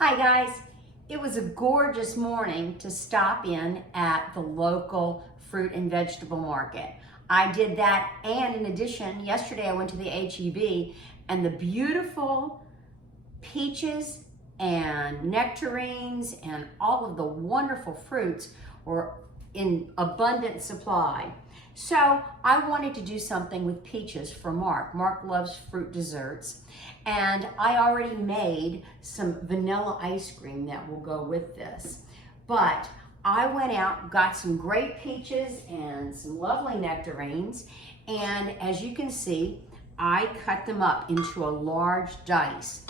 Hi guys, it was a gorgeous morning to stop in at the local fruit and vegetable market. I did that, and in addition, yesterday I went to the HEB and the beautiful peaches and nectarines and all of the wonderful fruits were in abundant supply. So I wanted to do something with peaches for Mark. Mark loves fruit desserts, and I already made some vanilla ice cream that will go with this. But I went out, got some great peaches and some lovely nectarines, and as you can see, I cut them up into a large dice.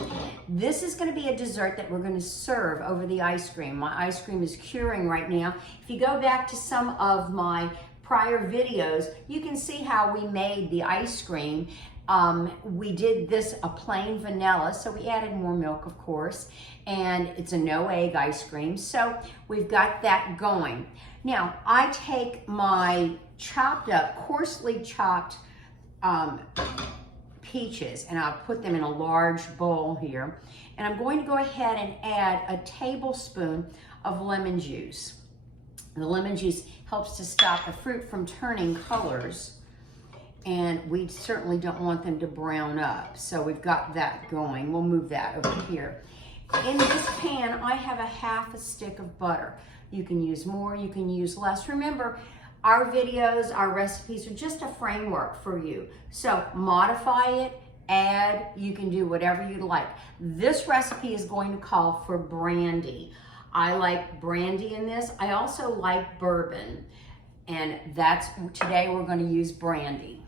This is going to be a dessert that we're going to serve over the ice cream. My ice cream is curing right now. If you go back to some of my prior videos, you can see how we made the ice cream. We did this a plain vanilla, so we added more milk, of course, and it's a no egg ice cream. So we've got that going. Now, I take my chopped up, coarsely chopped peaches, and I'll put them in a large bowl here. And I'm going to go ahead and add a tablespoon of lemon juice. The lemon juice helps to stop the fruit from turning colors, and we certainly don't want them to brown up. So we've got that going. We'll move that over here. In this pan, I have a half a stick of butter. You can use more, you can use less. Remember, our videos, our recipes are just a framework for you. So modify it, add, you can do whatever you like. This recipe is going to call for brandy. I like brandy in this. I also like bourbon, and today we're going to use brandy.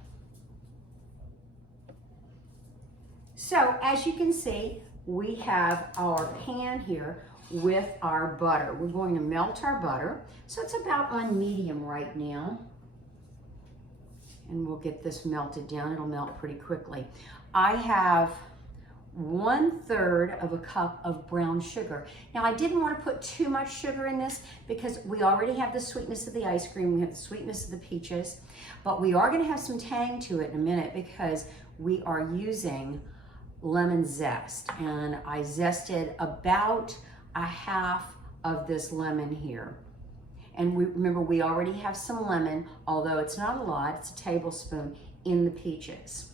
So as you can see, we have our pan here with our butter. We're going to melt our butter. So it's about on medium right now. And we'll get this melted down. It'll melt pretty quickly. I have 1/3 of a cup of brown sugar. Now I didn't want to put too much sugar in this because we already have the sweetness of the ice cream, we have the sweetness of the peaches, but we are going to have some tang to it in a minute because we are using lemon zest, and I zested about a half of this lemon here. And remember, we already have some lemon, although it's not a lot, it's a tablespoon in the peaches.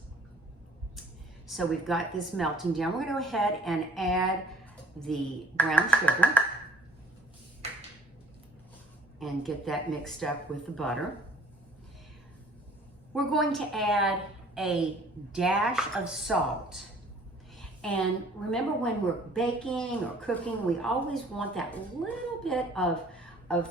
So we've got this melting down. We're going to go ahead and add the brown sugar and get that mixed up with the butter. We're going to add a dash of salt. And remember, when we're baking or cooking, we always want that little bit of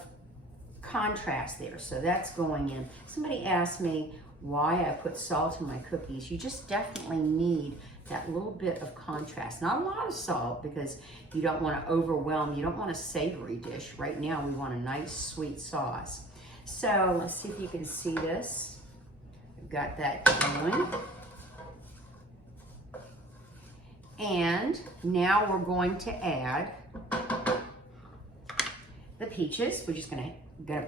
contrast there. So that's going in. Somebody asked me why I put salt in my cookies. You just definitely need that little bit of contrast. Not a lot of salt because you don't want to overwhelm. You don't want a savory dish. Right now we want a nice sweet sauce. So let's see if you can see this. We've got that going. And now we're going to add the peaches. We're just gonna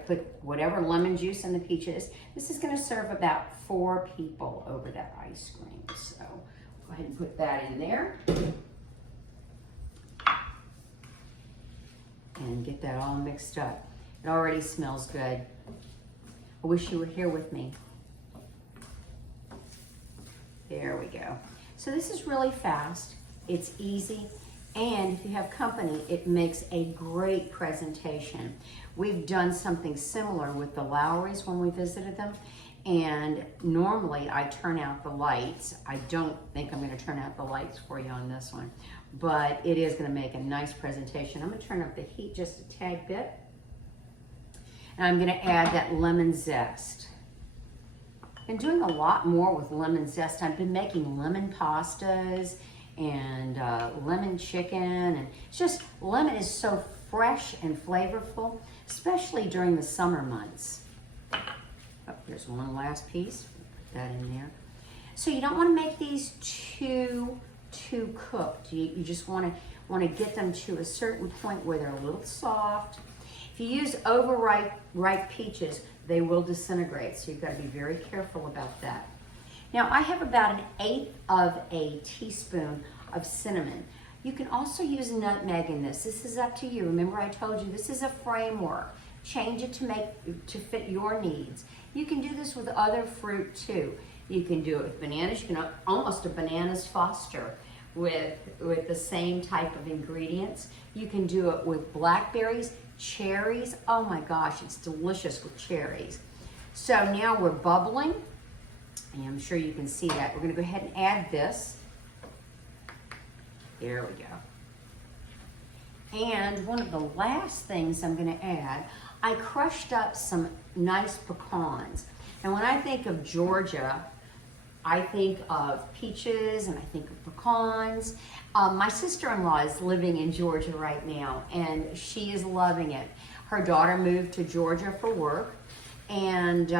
put whatever lemon juice in the peaches. This is gonna serve about 4 people over that ice cream. So go ahead and put that in there. And get that all mixed up. It already smells good. I wish you were here with me. There we go. So this is really fast, it's easy, and if you have company, it makes a great presentation. We've done something similar with the Lowrys when we visited them, and normally I turn out the lights. I don't think I'm going to turn out the lights for you on this one, but it is going to make a nice presentation. I'm going to turn up the heat just a tad bit, and I'm going to add that lemon zest. Been doing a lot more with lemon zest. I've been making lemon pastas and lemon chicken, and it's just, lemon is so fresh and flavorful, especially during the summer months. Oh, there's one last piece. Put that in there. So you don't want to make these too cooked. You just want to get them to a certain point where they're a little soft. If you use overripe peaches, they will disintegrate, so you've got to be very careful about that. Now I have about 1/8 of a teaspoon of cinnamon. You can also use nutmeg in this. This is up to you. Remember I told you this is a framework. Change it to fit your needs. You can do this with other fruit too. You can do it with bananas. You can almost a bananas foster with the same type of ingredients. You can do it with blackberries, cherries. Oh my gosh, it's delicious with cherries. So now we're bubbling, and I'm sure you can see that. We're gonna go ahead and add this. There we go. And one of the last things I'm gonna add, I crushed up some nice pecans. And when I think of Georgia, I think of peaches and I think of pecans. My sister-in-law is living in Georgia right now, and she is loving it. Her daughter moved to Georgia for work, and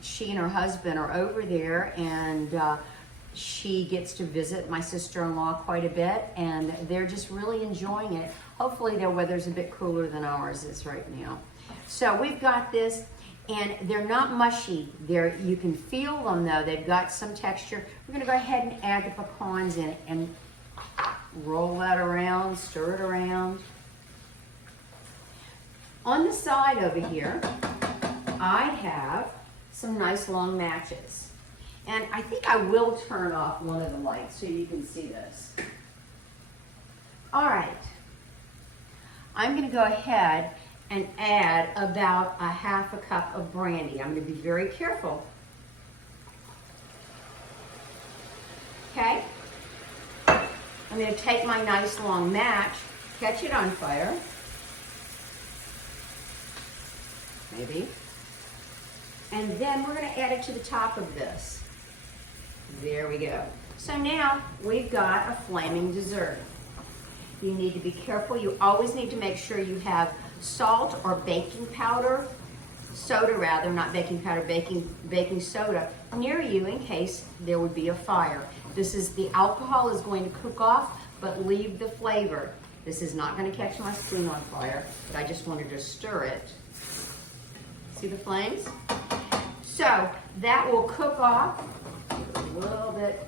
she and her husband are over there, and she gets to visit my sister-in-law quite a bit, and they're just really enjoying it. Hopefully their weather's a bit cooler than ours is right now. So we've got this, and they're not mushy. You can feel them though, they've got some texture. We're gonna go ahead and add the pecans in it and roll that around, stir it around. On the side over here, I have some nice long matches. And I think I will turn off one of the lights so you can see this. All right, I'm gonna go ahead and add about a half a cup of brandy. I'm gonna be very careful. Okay? I'm gonna take my nice long match, catch it on fire. Maybe. And then we're gonna add it to the top of this. There we go. So now we've got a flaming dessert. You need to be careful. You always need to make sure you have salt or baking powder, soda rather, not baking powder, baking soda near you in case there would be a fire. The alcohol is going to cook off, but leave the flavor. This is not going to catch my spoon on fire, but I just wanted to stir it. See the flames? So that will cook off a little bit.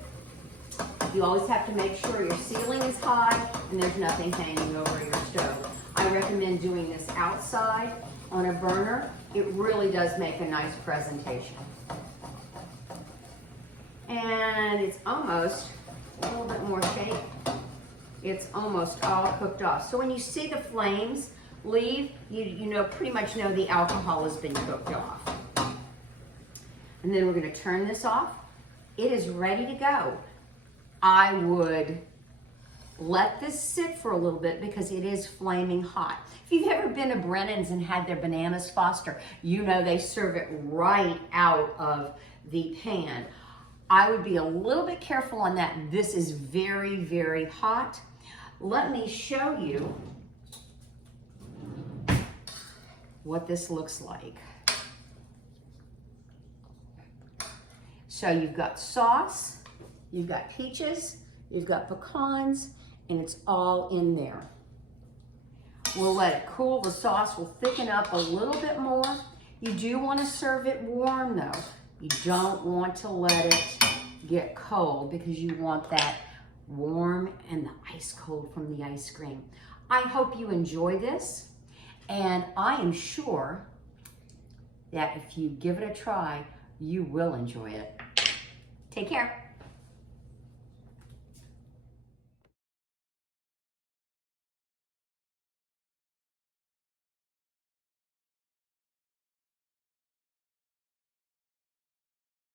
You always have to make sure your ceiling is high and there's nothing hanging over your stove. I recommend doing this outside on a burner. It really does make a nice presentation. And it's almost a little bit more shake. It's almost all cooked off. So when you see the flames leave, you pretty much know the alcohol has been cooked off. And then we're gonna turn this off. It is ready to go. I would let this sit for a little bit because it is flaming hot. If you've ever been to Brennan's and had their bananas foster, you know they serve it right out of the pan. I would be a little bit careful on that. This is very, very hot. Let me show you what this looks like. So you've got sauce, you've got peaches, you've got pecans, and it's all in there. We'll let it cool. The sauce will thicken up a little bit more. You do want to serve it warm though. You don't want to let it get cold because you want that warm and the ice cold from the ice cream. I hope you enjoy this, and I am sure that if you give it a try, you will enjoy it. Take care.